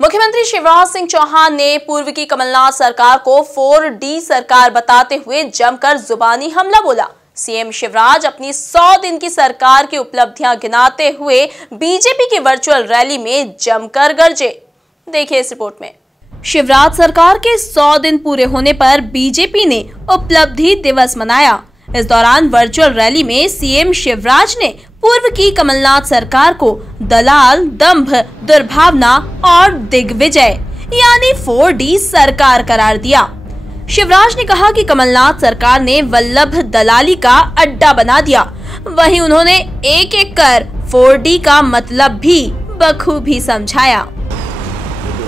मुख्यमंत्री शिवराज सिंह चौहान ने पूर्व की कमलनाथ सरकार को 4D सरकार बताते हुए जमकर जुबानी हमला बोला। सीएम शिवराज अपनी 100 दिन की सरकार की उपलब्धियां गिनाते हुए बीजेपी की वर्चुअल रैली में जमकर गरजे। देखिए इस रिपोर्ट में। शिवराज सरकार के 100 दिन पूरे होने पर बीजेपी ने उपलब्धि दिवस मनाया। इस दौरान वर्चुअल रैली में सीएम शिवराज ने पूर्व की कमलनाथ सरकार को दलाल, दंभ, दुर्भावना और दिग्विजय यानी 4D सरकार करार दिया। शिवराज ने कहा कि कमलनाथ सरकार ने वल्लभ दलाली का अड्डा बना दिया। वहीं उन्होंने एक एक कर 4D का मतलब भी बखूबी समझाया।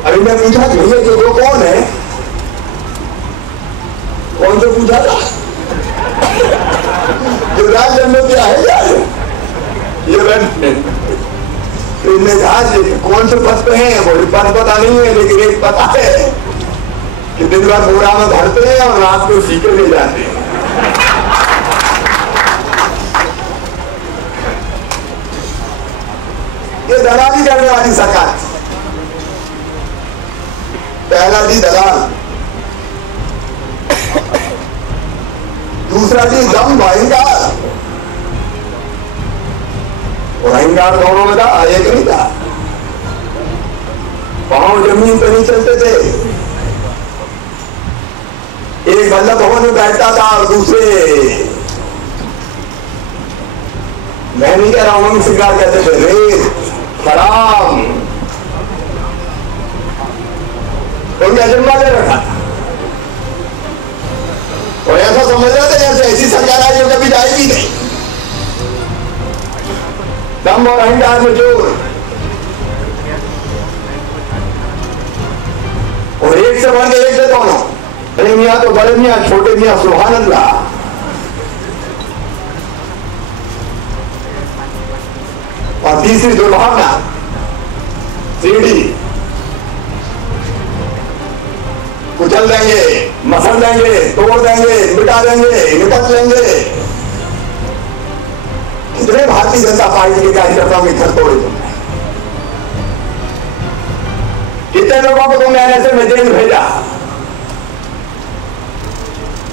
अभी मैं पूछा कि वो कौन है? कौन से पूछा था? युवराज जन्म क्या है यार? ये कौन से पद पे हैं? वो पद पता नहीं है, लेकिन एक पता है कि दिन भर बोरा में भरते हैं और रात को सीखे ले जाते हैं। ये दलाली करने वाली सरकार। पहला डी दलाल, दूसरा डी दम, अहंकार। और अहंकार दोनों में था, एक नहीं था। पांव जमीन पर नहीं चलते थे। एक वल्लभ भवन में बैठता था और दूसरे, मैं नहीं कह रहा हूं, शिकार कहते थे, रेत, शराब, तो एजेंडा ले रखा था। और ऐसा समझ रहे थे जैसे ऐसी सरकार आई जो कभी जाएगी नहीं। दम और अहंकार में जोर, और एक से बढ़ के एक से दोनों, बड़े मियां तो बड़े मियां, छोटे मियां सुभान अल्लाह। और तीसरी दुर्भावना, सीढ़ी, कुचल देंगे, मसल देंगे, तोड़ देंगे, मिटा देंगे, निपट लेंगे। कितने भारतीय जनता पार्टी के कार्यकर्ताओं के घर तोड़े तुमने? कितने लोगों को तुमने एनएसए में जेल भेजा?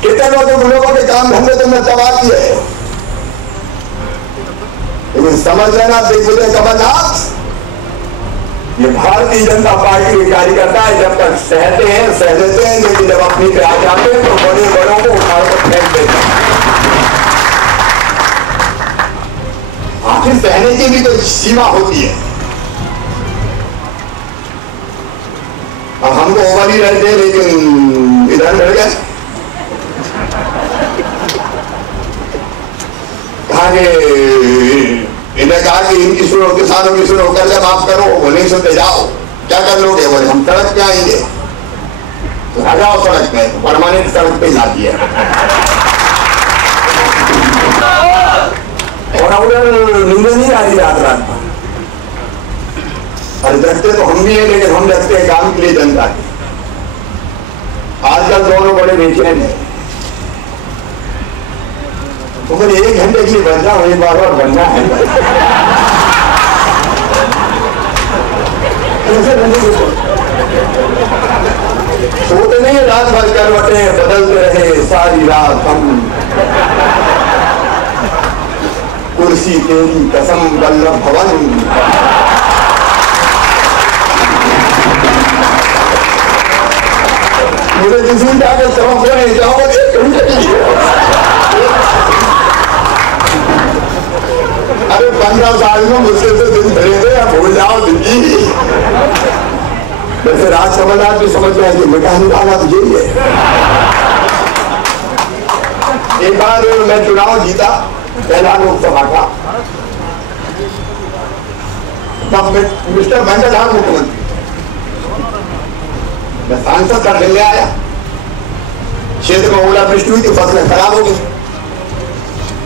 कितने लोगों के काम धंधे तुमने तबाह किए? लेकिन समझ लेना, दिग्विजय कमलनाथ ये भारतीय जनता पार्टी के कार्यकर्ता है। जब तक सहते हैं, सह देते हैं, लेकिन जब अपनी पे आ जाते हैं तो बड़े बड़ों को उठाड़ कर फेंक देते हैं। आखिर सहने की भी कोई सीमा होती है। अब हमको ओवर ही रहते, लेकिन इधर लड़ गए। इन्हें कहा कि इनकी सुनो, किसानों की सुनो, कर्जा माफ करो, वो नहीं सुनते, जाओ क्या कर लोगे? बोले हम सड़क पे आएंगे। तो आ जाओ सड़क पे, परमानेंट सड़क पे ला दिया। और उधर नींद नहीं आ रही रात रात में। अरे जगते तो हम भी हैं, लेकिन हम जगते हैं काम के लिए, जनता के। आजकल दोनों बड़े बेचैन हैं। तो फिर 1 घंटे के लिए बन जाओ, एक बार और बनना है। सोते नहीं, रात भर करवटे बदलते रहे सारी रात हम। कुर्सी तेरी कसम वल्लभ भवन। मुझे किसी जाकर चौंक नहीं जाओगे। अरे 15 साल में मुझसे तो दिन भरे थे, अब भूल जाओ जिंदगी। वैसे राज कमलनाथ भी समझ रहे हैं कि मिटा निकाला तो यही है। एक बार मैं चुनाव जीता, पहला लोकसभा का, तब मिस्टर मंडल था मुख्यमंत्री। मैं सांसद का मिलने आया, क्षेत्र में ओलावृष्टि हुई थी, फसलें खराब हो गई।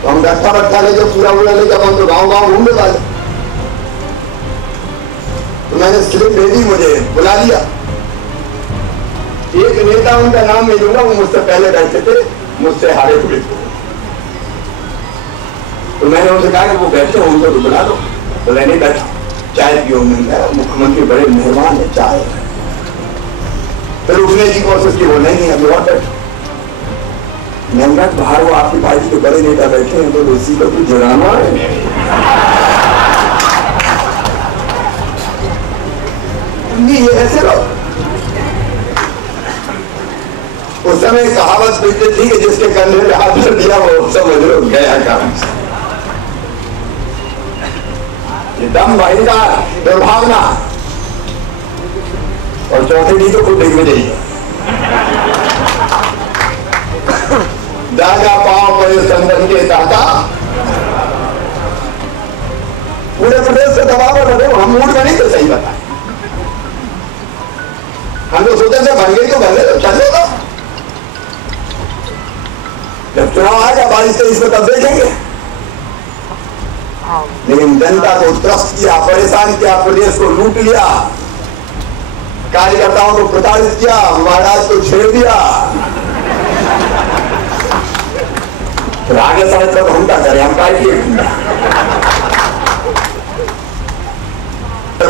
तो हम रखा लेके पूरा लेके हम तो गाँव घूमने वाले। तो मैंने स्लिप दे दी, मुझे बुला लिया। एक नेता, उनका नाम नहीं लूंगा, वो मुझसे पहले बैठे थे, मुझसे हारे हुए थे। तो मैंने उनसे कहा कि वो बैठे उनको तो बुला दो। तो मैंने बैठा, चाय पियो। मुख्यमंत्री बड़े मेहरबान है, चाय लूटने की कोशिश की, वो नहीं है। महंगा बाहर वो आपकी पार्टी के बड़े नेता बैठे हैं, तो उसी को कुछ जराना है। ये ऐसे लोग, उस समय कहावत बिकते थी कि जिसके कंधे पे हाथ धर दिया वो समझ लो गया काम। ये दम भाई का दुर्भावना। और चौथे डी को खुद देख में जाइए, दादा पांव पर संगठन के दाता पूरे प्रदेश से दबाव रहे। हम मूड में नहीं तो सही बताए, हम तो सोचे थे बन गई तो बन गए, तो चल जाएगा। जब चुनाव आएगा 22-23 में तब देखेंगे। लेकिन जनता को त्रस्त किया, परेशान किया, प्रदेश को लूट लिया, कार्यकर्ताओं को प्रताड़ित किया, महाराज को छेड़ दिया। तो आगे समझ कर हम क्या करें, हम क्या किए।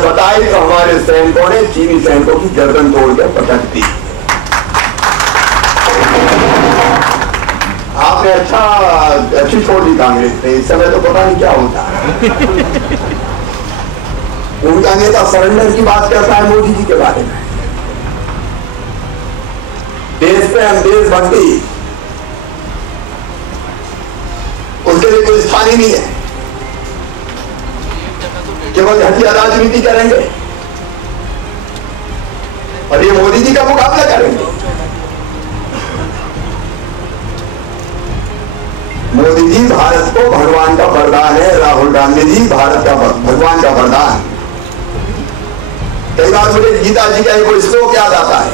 बताए तो हमारे सैनिकों ने चीनी सैनिकों की गर्दन तोड़कर पटक दी। आपने अच्छी छोड़ दी कांग्रेस ने। इस समय तो पता नहीं क्या होता। उनका नेता सरेंडर की बात करता है मोदी जी के बारे में। देश पे हम देशभक्ति, उसके लिए कोई स्थान ही नहीं है। केवल घटिया राजनीति करेंगे और ये मोदी जी का मुकाबला करेंगे। मोदी जी भारत को भगवान का वरदान है, राहुल गांधी जी भारत का भगवान का वरदान। कई बार मुझे गीता जी का एक श्लोक याद आता है।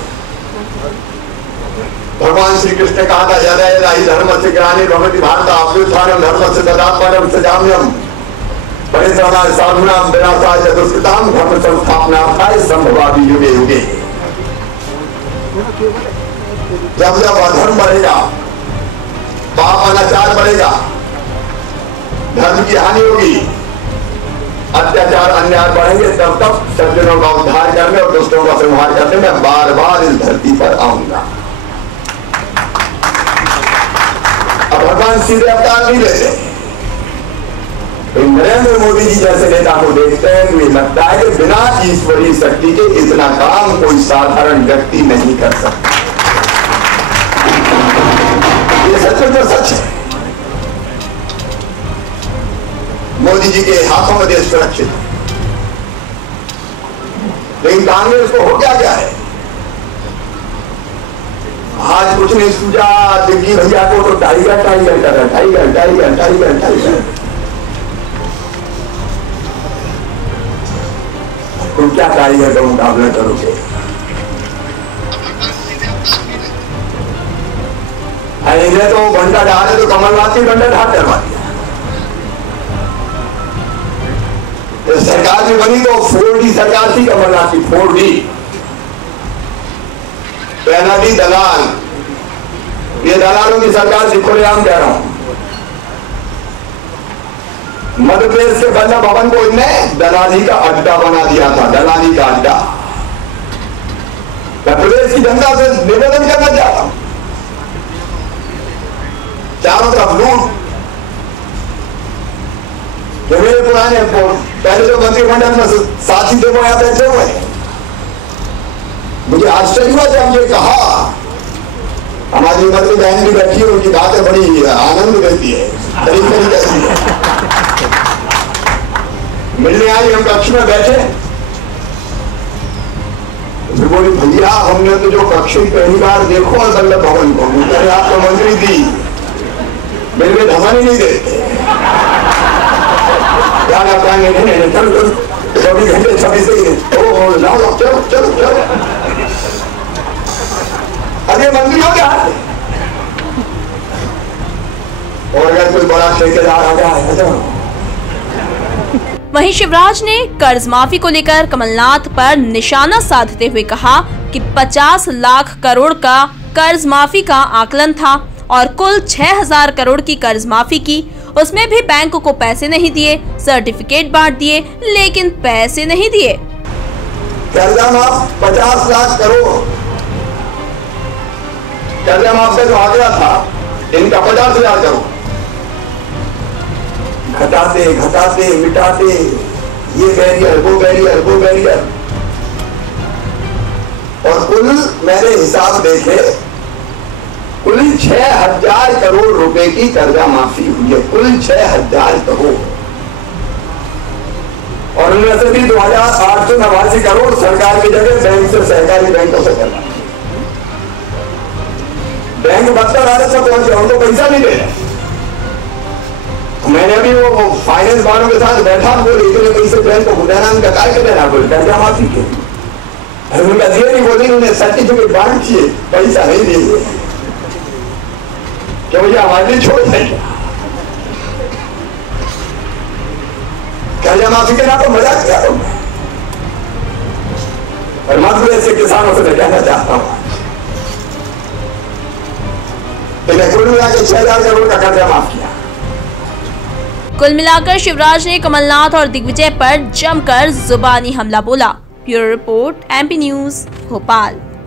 भगवान श्री कृष्ण ने कहा था, यदा ही धर्म से ग्लानि भवति भारत अभ्युत्थानं धर्म से तदात्मानं सृजाम्यहम् परित्राणाय साधूनां विनाशाय च दुष्कृतां धर्म संस्थापनार्थाय संभवामि युगे युगे। जब जब अधर्म बढ़ेगा, पाप अनाचार बढ़ेगा, धर्म की हानि होगी, अत्याचार अन्याय बढ़ेंगे, तब तक सज्जनों का उद्धार करने और दुष्टों का संहार करने में बार बार इस धरती पर आऊंगा। अब भगवान सीधे अवतार नहीं लेते। तो नरेंद्र मोदी जी जैसे नेता को देखते हैं तो ये लगता है कि बिना ईश्वरीय शक्ति के इतना काम कोई साधारण व्यक्ति नहीं कर सकता। ये सच में सच है। मोदी जी के हाथों में देश सुरक्षित है। लेकिन कांग्रेस को हो क्या है, आज कुछ नहीं सूझा। दिग्गी भैया को तो टाइगर टाइगर कर रहा, टाइगर टाइगर टाइगर टाइगर। तुम क्या टाइगर का मुकाबला करोगे? इन्हें तो घंटा डाले तो कमलनाथ की घंटा ढाक करवा दिया। तो सरकार भी बनी तो 4D सरकार थी कमलनाथ की, 4D। पैनाडी दलाल, ये दलालों की सरकार थी, खुलेआम कह रहा हूं। मध्य प्रदेश के वल्लभ भवन को इनने दलाली का अड्डा बना दिया था, दलाली का अड्डा। मैं प्रदेश की जनता से निवेदन करना चाहता हूं, चारों तरफ लूट। जो मेरे पुराने पहले जो मंत्रिमंडल में साथी थे वो यहां बैठे हुए हैं। मुझे आश्चर्य हुआ जब ये कहा, हमारी उम्र की बहन भी बैठी है, उनकी बातें बड़ी आनंद देती है, तरीके कहती है। मिलने आई, हम कक्ष में बैठे, बोली भैया हमने तो जो कक्ष पहली बार देखो और वल्लभ भवन को, मैंने आपको मंत्री दी, मेरे में धमन ही नहीं देते। क्या पाएंगे? नहीं 24 घंटे 26 ही लाओ, चलो चलो चलो। अरे मंत्री हो क्या? और अगर कोई बड़ा ठेकेदार आ जाए। वहीं शिवराज ने कर्ज माफी को लेकर कमलनाथ पर निशाना साधते हुए कहा कि 50 लाख करोड़ का कर्ज माफी का आकलन था और कुल 6000 करोड़ की कर्ज माफी की। उसमें भी बैंक को पैसे नहीं दिए, सर्टिफिकेट बांट दिए, लेकिन पैसे नहीं दिए। कर्जा माफ 50 लाख करोड़ कर्जा माफ का जो आंकड़ा था इनका 50,000 करोड़, घटाते मिटाते, ये बैरियर वो बैरियर, और कुल मैंने हिसाब देखे कुल 6,000 करोड़ रुपए की कर्जा माफी हुई है, कुल 6,000 करोड़। और उनमें से भी 2,889 करोड़ सरकार की जगह बैंक से, सहकारी बैंकों से करना। बैंक बदतर हालत में पहुंचे, उनको पैसा नहीं दे रहे। तो मैंने अभी वो फाइनेंस वालों के साथ बैठा, बोले इतने पैसे बैंक को देना, उनका काय के देना, बोले कर्जा माफी के। उनका दिए नहीं, बोले उन्हें सर्टिफिकेट बांट किए, पैसा नहीं दिए, क्या भैया हमारे लिए छोड़ दें? कर्जा माफी के नाम पर मजाक किया तुमने। और मध्य प्रदेश के किसानों से मैं कहना चाहता हूं, कुल मिलाकर 6,000 करोड़ का कर्जा माफ किया। कुल मिलाकर शिवराज ने कमलनाथ और दिग्विजय पर जमकर जुबानी हमला बोला। Bureau report, MP news, Bhopal.